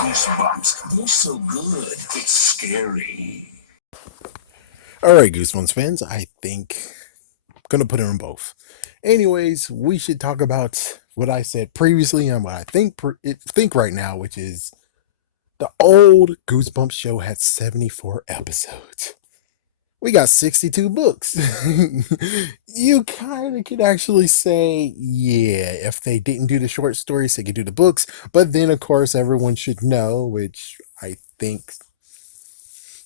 Goosebumps. They're so good, it's scary. All right, Goosebumps fans, I think I'm gonna put it on both. Anyways, we should talk about what I said previously and what I think right now, which is the old Goosebumps show had 74 episodes. We got 62 books. You kind of could actually say, yeah, if they didn't do the short stories, they could do the books. But then, of course, everyone should know, which I think,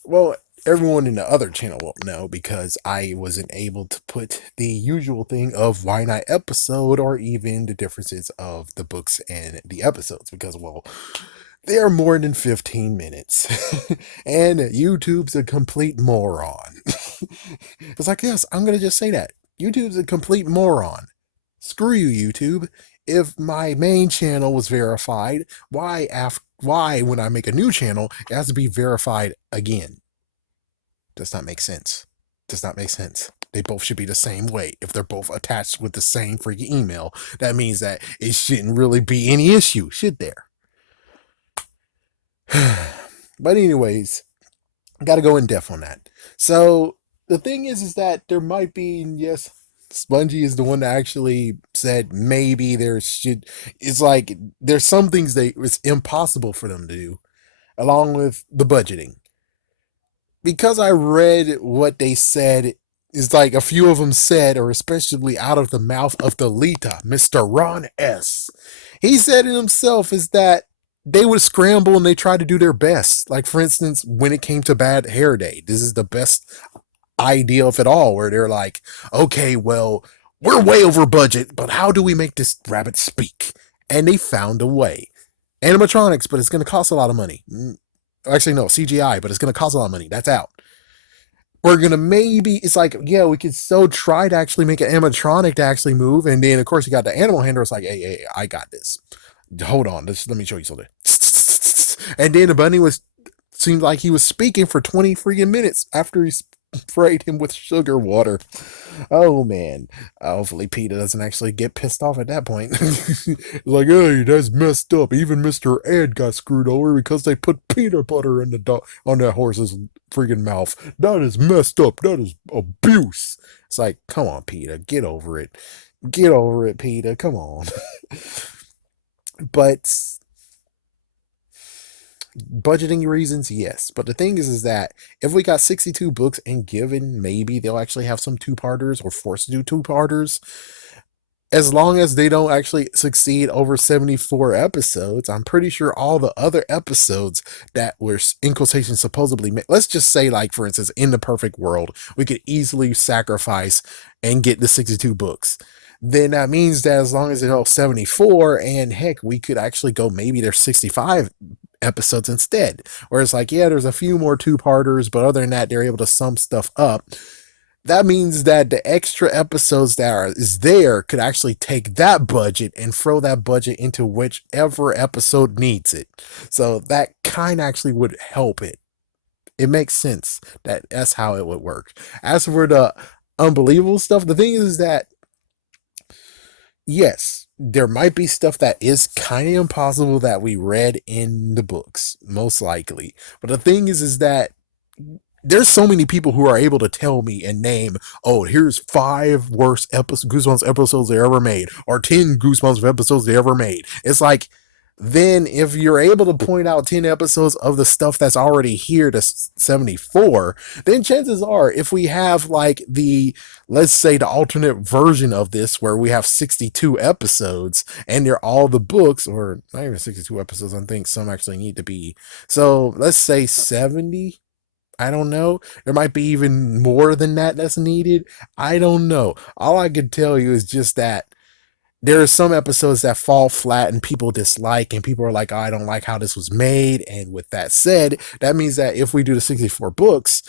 well, everyone in the other channel won't know because I wasn't able to put the usual thing of why not episode or even the differences of the books and the episodes because, well, they are more than 15 minutes. And YouTube's a complete moron. It's like, yes, I'm going to just say that. YouTube's a complete moron. Screw you, YouTube. If my main channel was verified, why when I make a new channel, it has to be verified again? Does not make sense. Does not make sense. They both should be the same way. If they're both attached with the same freaking email, that means that it shouldn't really be any issue, should there? But anyways, got to go in depth on that. So the thing is that there might be, yes, Spongy is the one that actually said maybe there should. It's like there's some things that it's impossible for them to do, along with the budgeting. Because I read what they said, is like a few of them said, or especially out of the mouth of the Lita, Mr. Ron S. He said it himself is that they would scramble and they try to do their best. Like, for instance, when it came to Bad Hair Day, this is the best idea of it all, where they're like, okay, well, we're way over budget, but how do we make this rabbit speak? And they found a way. Animatronics, but it's going to cost a lot of money. Actually, no, CGI, but it's going to cost a lot of money. That's out. We're going to maybe, it's like, yeah, we could so try to actually make an animatronic to actually move. And then, of course, you got the animal handler. It's like, hey, I got this. Hold on. Let me show you something. And then the bunny seemed like he was speaking for 20 freaking minutes after he sprayed him with sugar water. Oh man. Hopefully Peter doesn't actually get pissed off at that point. Like, hey, that's messed up. Even Mr. Ed got screwed over because they put peanut butter in on that horse's freaking mouth. That is messed up. That is abuse. It's like, come on, Peter, get over it. Get over it, Peter. Come on. But budgeting reasons, yes. But the thing is that if we got 62 books and given maybe they'll actually have some two-parters or forced to do two-parters, as long as they don't actually succeed over 74 episodes, I'm pretty sure all the other episodes that were in quotation supposedly made, let's just say, like, for instance, in the perfect world, we could easily sacrifice and get the 62 books. Then that means that as long as it's all 74, and heck, we could actually go maybe there's 65 episodes instead. Where it's like, yeah, there's a few more two-parters, but other than that, they're able to sum stuff up. That means that the extra episodes is there could actually take that budget and throw that budget into whichever episode needs it. So that kind of actually would help it. It makes sense that that's how it would work. As for the unbelievable stuff, the thing is that yes, there might be stuff that is kind of impossible that we read in the books, most likely. But the thing is that there's so many people who are able to tell me and name, oh, here's 5 worst Goosebumps episodes they ever made, or 10 Goosebumps episodes they ever made. It's like, then if you're able to point out 10 episodes of the stuff that's already here to 74, then chances are, if we have like let's say the alternate version of this where we have 62 episodes and they're all the books, or not even 62 episodes, I think some actually need to be, so let's say 70. I don't know. There might be even more than that that's needed. I don't know. All I can tell you is just that there are some episodes that fall flat and people dislike, and people are like, oh, I don't like how this was made. And with that said, that means that if we do the 64 books,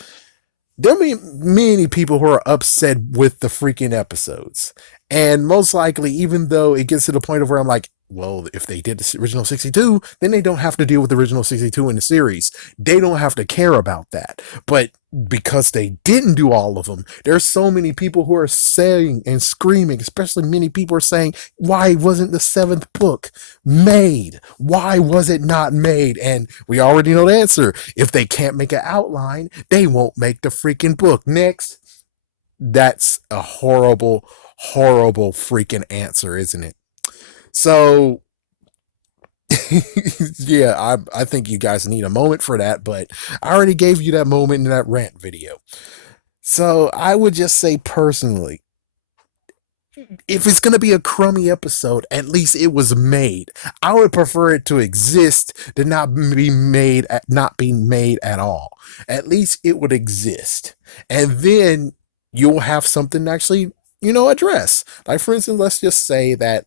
there'll be many people who are upset with the freaking episodes. And most likely, even though it gets to the point of where I'm like, well, if they did the original 62, then they don't have to deal with the original 62 in the series. They don't have to care about that. But because they didn't do all of them, there's so many people who are saying and screaming, especially many people are saying, why wasn't the seventh book made? Why was it not made? And we already know the answer. If they can't make an outline, they won't make the freaking book. Next. That's a horrible, horrible freaking answer, isn't it? So yeah, I think you guys need a moment for that, but I already gave you that moment in that rant video. So I would just say personally, if it's gonna be a crummy episode, at least it was made. I would prefer it to exist than not be made at all. At least it would exist, and then you'll have something to actually address. Like for instance, let's just say that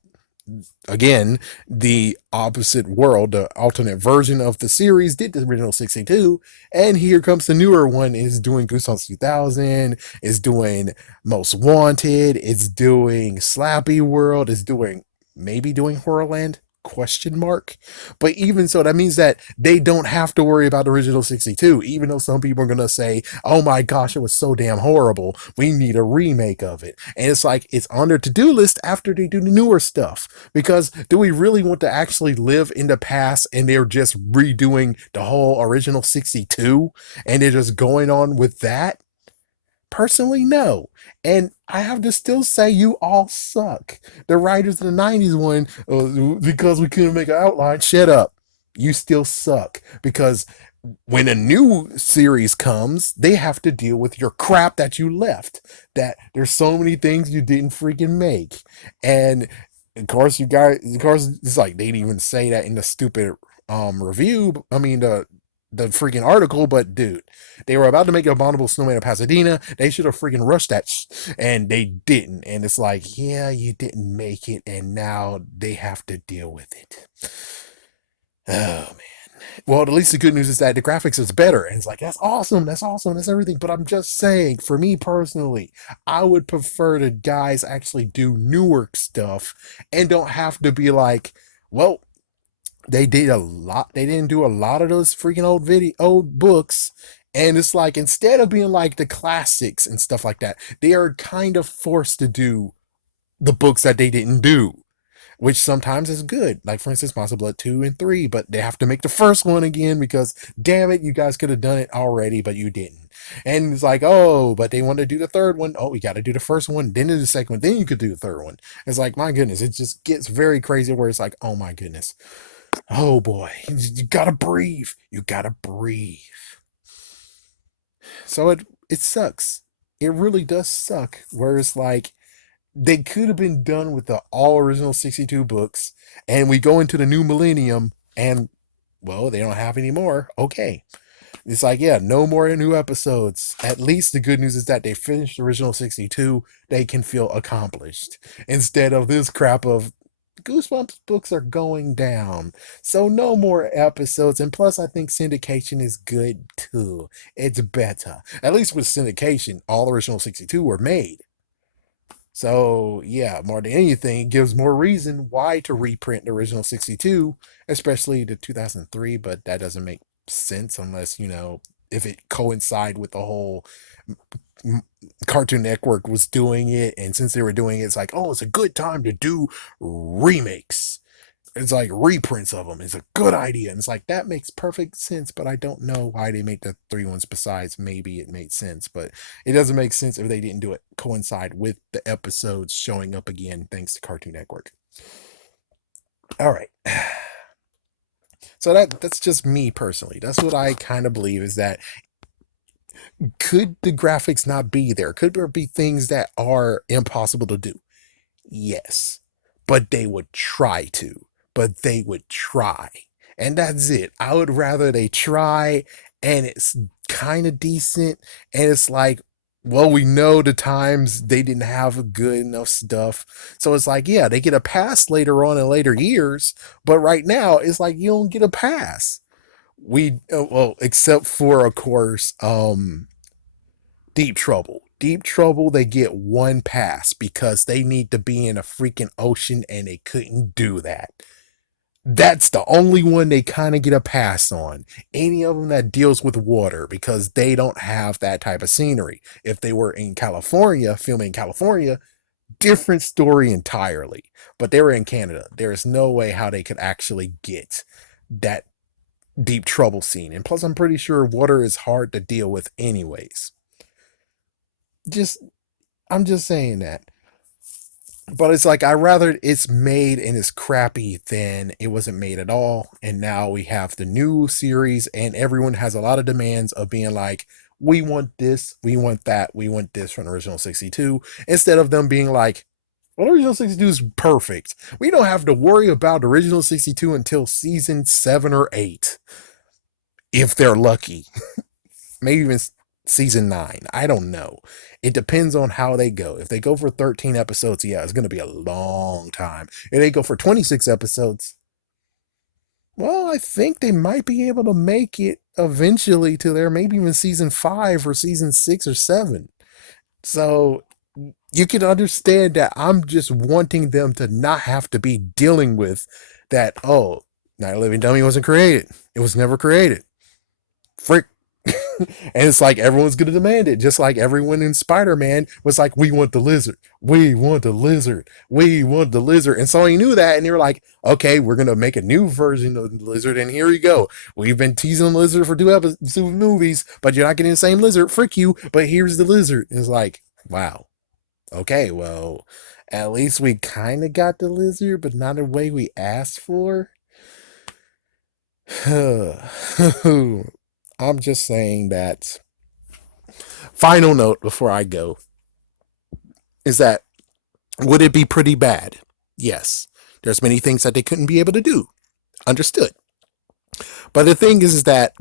again, the opposite world, the alternate version of the series did the original 62, and here comes the newer one is doing Goosebumps 2000, is doing Most Wanted, it's doing Slappy World, is doing maybe doing Horrorland, question mark. But even so, that means that they don't have to worry about the original 62, even though some people are going to say, oh my gosh, it was so damn horrible, we need a remake of it. And it's like it's on their to-do list after they do the newer stuff, because do we really want to actually live in the past and they're just redoing the whole original 62 and they're just going on with that? Personally, no. And I have to still say, you all suck. The writers of the 90s one, because we couldn't make an outline, shut up. You still suck. Because when a new series comes, they have to deal with your crap that you left. That there's so many things you didn't freaking make. And of course, it's like they didn't even say that in the stupid review. I mean, the freaking article, but dude, they were about to make an abominable snowman in Pasadena. They should have freaking rushed that, and they didn't. And it's like, yeah, you didn't make it, and now they have to deal with it. Oh man. Well, at least the good news is that the graphics is better, and it's like that's awesome, that's awesome, that's everything. But I'm just saying, for me personally, I would prefer the guys actually do newer stuff and don't have to be like, well, they did a lot. They didn't do a lot of those freaking old books. And it's like instead of being like the classics and stuff like that, they are kind of forced to do the books that they didn't do, which sometimes is good. Like for instance, Monster Blood 2 and 3, but they have to make the first one again because damn it, you guys could have done it already, but you didn't. And it's like, oh, but they want to do the third one. Oh, we got to do the first one, then do the second one, then you could do the third one. It's like, my goodness, it just gets very crazy where it's like, oh my goodness. Oh boy, you gotta breathe. You gotta breathe. So it sucks. It really does suck. Whereas like they could have been done with the all original 62 books, and we go into the new millennium, and well, they don't have any more. Okay. It's like, yeah, no more new episodes. At least the good news is that they finished the original 62. They can feel accomplished. Instead of this crap of Goosebumps books are going down. So no more episodes. And plus, I think syndication is good too. It's better. At least with syndication, all the original 62 were made. So yeah, more than anything, it gives more reason why to reprint the original 62, especially the 2003, but that doesn't make sense unless, if it coincide with the whole Cartoon Network was doing it, and since they were doing it, it's like, oh, it's a good time to do remakes. It's like reprints of them. It's a good idea, and it's like that makes perfect sense. But I don't know why they make the three ones. Besides, maybe it made sense, but it doesn't make sense if they didn't do it coincide with the episodes showing up again, thanks to Cartoon Network. All right. So that's just me personally. That's what I kind of believe is that could the graphics not be there? Could there be things that are impossible to do? Yes. But they would try to. But they would try. And that's it. I would rather they try and it's kind of decent. And it's like, well, we know the times they didn't have good enough stuff. So it's like, yeah, they get a pass later on in later years. But right now, it's like you don't get a pass. Well, except for, of course, Deep Trouble. Deep Trouble, they get one pass because they need to be in a freaking ocean and they couldn't do that. That's the only one they kind of get a pass on. Any of them that deals with water because they don't have that type of scenery. If they were in California, filming in California, different story entirely. But they were in Canada. There is no way how they could actually get that deep trouble scene. And plus, I'm pretty sure water is hard to deal with, anyways. Just, I'm just saying that. But it's like I rather it's made and it's crappy than it wasn't made at all. And now we have the new series, and everyone has a lot of demands of being like, we want this, we want that, we want this from the original 62, instead of them being like, well, original 62 is perfect. We don't have to worry about original 62 until season 7 or 8, if they're lucky. Maybe even season 9. I don't know. It depends on how they go. If they go for 13 episodes, yeah, it's going to be a long time. If they go for 26 episodes, well, I think they might be able to make it eventually to there, maybe even season 5 or season 6 or 7. So you can understand that I'm just wanting them to not have to be dealing with that. Oh, Night of Living Dummy wasn't created. It was never created. Frick. And it's like everyone's going to demand it, just like everyone in Spider-Man was like, we want the lizard, we want the lizard, we want the lizard. And so he knew that, and they were like, okay, we're going to make a new version of the lizard, and here you go. We've been teasing the lizard for 2 movies, but you're not getting the same lizard. Frick you, but here's the lizard. And it's like, wow, okay, well, at least we kind of got the lizard, but not the way we asked for. I'm just saying that. Final note before I go is that, would it be pretty bad? Yes. There's many things that they couldn't be able to do. Understood. But the thing is that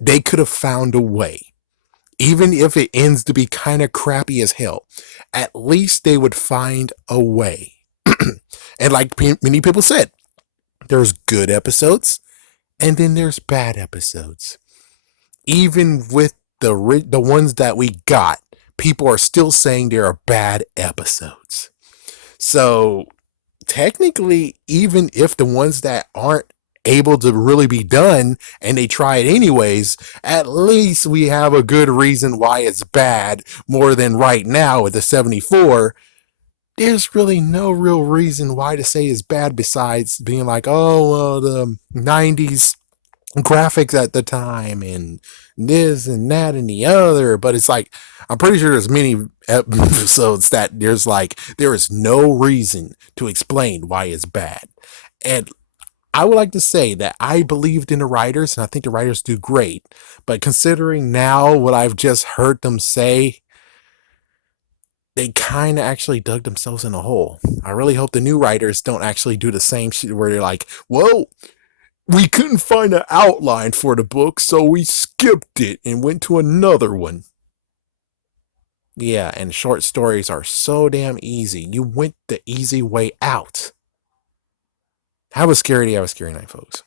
they could have found a way. Even if it ends to be kind of crappy as hell, at least they would find a way. And like many people said, there's good episodes and then there's bad episodes. Even with the ones that we got, people are still saying there are bad episodes. So technically, even if the ones that aren't able to really be done and they try it anyways, at least we have a good reason why it's bad, more than right now with the 74. There's really no real reason why to say it's bad besides being like, oh, well, the 90s graphics at the time and this and that and the other. But it's like, I'm pretty sure there's many episodes that there's like, there is no reason to explain why it's bad. And I would like to say that I believed in the writers, and I think the writers do great. But considering now what I've just heard them say, they kind of actually dug themselves in a hole. I really hope the new writers don't actually do the same shit where they're like, whoa, we couldn't find an outline for the book, so we skipped it and went to another one. Yeah, and short stories are so damn easy. You went the easy way out. Have a scary day, have a scary night, folks.